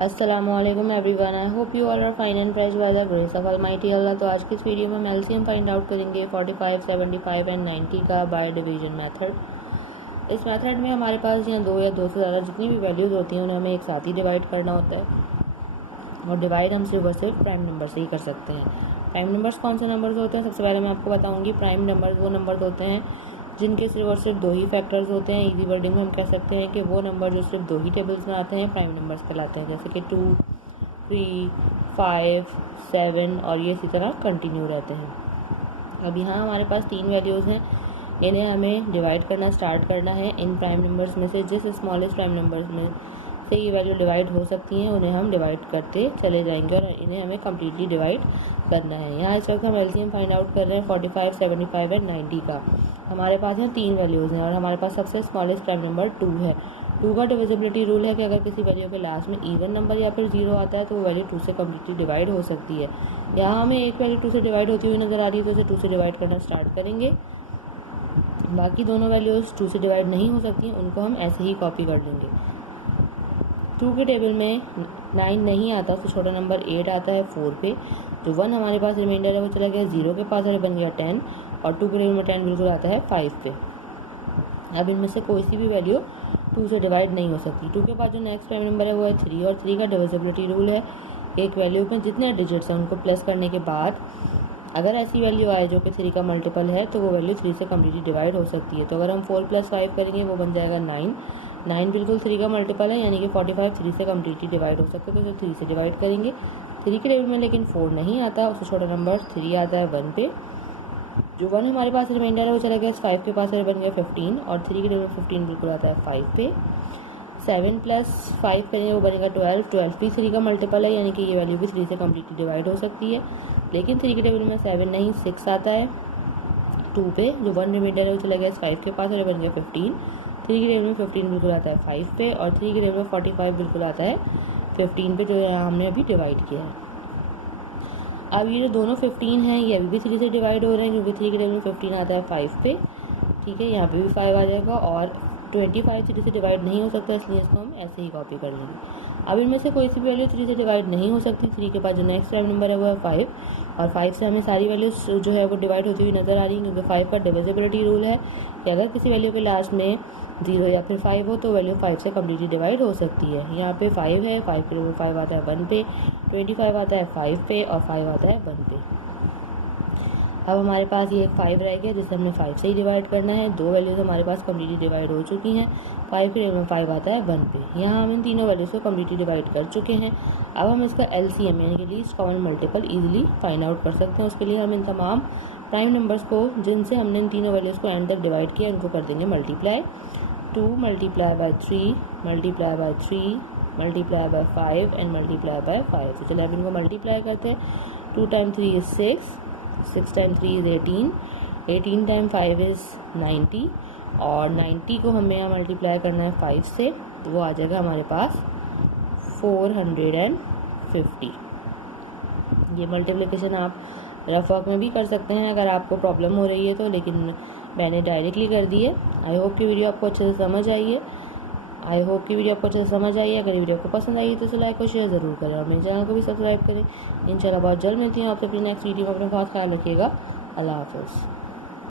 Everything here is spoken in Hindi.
अस्सलामुअलैकुम everyone, I hope you all are fine and fresh by the grace of almighty Allah. तो आज की इस वीडियो में हम एलसीएम फाइंड आउट करेंगे 45, 75 एंड 90 का बाय डिवीजन मेथड। इस मेथड में हमारे पास यहाँ दो या दो से ज़्यादा जितनी भी वैल्यूज़ होती हैं उन्हें हमें एक साथ ही डिवाइड करना होता है, और डिवाइड हम सिर्फ और सिर्फ प्राइम नंबर से ही कर सकते हैं। प्राइम नंबर्स कौन से नंबर्स होते हैं, सबसे पहले मैं आपको बताऊँगी। प्राइम नंबर्स वो नंबर्स होते हैं जिनके सिर्फ और सिर्फ दो ही फैक्टर्स होते हैं। इजी वर्डिंग में हम कह सकते हैं कि वो नंबर जो सिर्फ दो ही टेबल्स में आते हैं प्राइम नंबर्स कहलाते हैं, जैसे कि 2, 3, 5, 7 और ये इसी तरह कंटिन्यू रहते हैं। अब यहाँ हमारे पास तीन वैल्यूज़ हैं, इन्हें हमें डिवाइड करना स्टार्ट करना है। इन प्राइम नंबर्स में से जिस स्मॉलेस्ट प्राइम नंबर्स में से ये वैल्यू डिवाइड हो सकती हैं उन्हें हम डिवाइड करते चले जाएंगे और इन्हें हमें कम्प्लीटली डिवाइड करना है। यहाँ इस वक्त हम एलसीएम फाइंड आउट कर रहे हैं 45, 75 एंड 90 का। हमारे पास यहाँ तीन वैल्यूज़ हैं और हमारे पास सबसे स्मॉलेस्ट प्राइम नंबर 2 है। 2 का डिविजिबिलिटी रूल है कि अगर किसी वैल्यू के लास्ट में इवन नंबर या फिर 0 आता है तो वो वैल्यू 2 से कम्प्लीटली डिवाइड हो सकती है। यहाँ हमें एक वैल्यू 2 से डिवाइड होती हुई नज़र आ रही है तो उसे 2 से डिवाइड करना स्टार्ट करेंगे। बाकी दोनों वैल्यूज़ 2 से डिवाइड नहीं हो सकती, उनको हम ऐसे ही कॉपी कर लेंगे। 2 के टेबल में 9 नहीं आता, उससे छोटा नंबर 8 आता है 4 पे। जो 1 हमारे पास रिमाइंडर है वो चला गया 0 के पास और बन गया 10, और 2 के टेबल में 10 बिल्कुल आता है 5 पे। अब इनमें से कोई सी भी वैल्यू 2 से डिवाइड नहीं हो सकती। 2 के पास जो नेक्स्ट प्राइम नंबर है वो है 3, और 3 का डिविजिबिलिटी रूल है एक वैल्यू में जितने डिजिट्स हैं उनको प्लस करने के बाद अगर ऐसी वैल्यू आए जो कि 3 का मल्टीपल है तो वो वैल्यू 3 से कम्प्लीटली डिवाइड हो सकती है। तो अगर हम 4 + 5 करेंगे वो बन जाएगा 9। 9 बिल्कुल 3 का मल्टीपल है, यानी कि 45 3 से कम्प्लीटली डिवाइड हो सकता है, तो इसे 3 से डिवाइड करेंगे। 3 के टेबल में लेकिन 4 नहीं आता, उससे छोटा नंबर 3 आता है 1 पे। जो 1 हमारे पास रिमाइंडर है वो चला गया 5 के पास और बन गया 15, और 3 के टेबल में 15 बिल्कुल आता है 5 पे। 7 + 5 करेंगे वो बनेगा 12। 12 भी 3 का मल्टीपल है, यानी कि ये वैल्यू भी 3 से कम्प्लीटली डिवाइड हो सकती है, लेकिन 3 के टेबल में 7 नहीं 6 आता है 2 पे। जो 1 रिमाइंडर है वो चला गया 5 के पास और बन गया 15। 3 के टेबल में 15 बिल्कुल आता है 5 पे, और 3 के टेबल में 45 बिल्कुल आता है 15 पे, जो यहाँ हमने अभी डिवाइड किया है। अब ये जो दोनों 15 हैं ये अभी भी 3 से डिवाइड हो रहे हैं, क्योंकि 3 के टेबल में 15 आता है 5 पे। ठीक है, यहाँ पे भी 5 आ जाएगा, और 25 3 से डिवाइड नहीं हो सकता, इसलिए इसको हम ऐसे ही कॉपी कर लेंगे। अब इनमें से कोई सी भी वैल्यू 3 से डिवाइड नहीं हो सकती। 3 के बाद जो नेक्स्ट प्राइम नंबर है वो है 5, और 5 से हमें सारी वैल्यूज जो है वो डिवाइड होती हुई नज़र आ रही है, क्योंकि 5 का डिविजिबिलिटी रूल है कि अगर किसी वैल्यू के लास्ट में 0 या फिर 5 हो तो वैल्यू 5 से कम्प्लीटली डिवाइड हो सकती है। यहाँ पे 5 है, 5 के ऊपर 5 आता है 1 पे, 25 आता है 5 पे, और 5 आता है 1 पे। अब हमारे पास ये एक 5 रह गया जिसे हमने 5 से ही डिवाइड करना है। दो वैल्यूज़ हमारे पास कम्प्लीटली डिवाइड हो चुकी हैं। 5 के टेबल में 5 आता है 1 पे। यहाँ हम इन तीनों वैल्यूज़ को कम्प्लीटली डिवाइड कर चुके हैं। अब हम इसका एलसीएम यानी कि least common multiple easily find out कर सकते हैं। उसके लिए हम इन तमाम प्राइम नंबर्स को जिनसे हमने इन तीनों वैल्यूज़ को एंड तक डिवाइड किया उनको कर देंगे मल्टीप्लाई। 2 × 3 × 3 × 5 एंड × 5। तो चलिए अब इनको मल्टीप्लाई करते हैं। 2 × 3 = 6, 6 × 3 = 18, 18 × 5 = 90, और 90 को हमें यहाँ मल्टीप्लाई करना है 5 से, तो वो आ जाएगा हमारे पास 450। ये मल्टीप्लिकेशन आप रफ वर्क में भी कर सकते हैं अगर आपको प्रॉब्लम हो रही है तो, लेकिन मैंने डायरेक्टली कर दी है। आई होप कि वीडियो आपको अच्छे से समझ आई है। अगर वीडियो आपको पसंद आई है तो इसे लाइक और शेयर ज़रूर करें, और मेरे चैनल को भी सब्सक्राइब करें। इंशाल्लाह बहुत जल्द मिलती हूँ आपसे अपनी नेक्स्ट वीडियो में। अपना बहुत ख्याल रखिएगा। अल्लाह हाफ़िज़।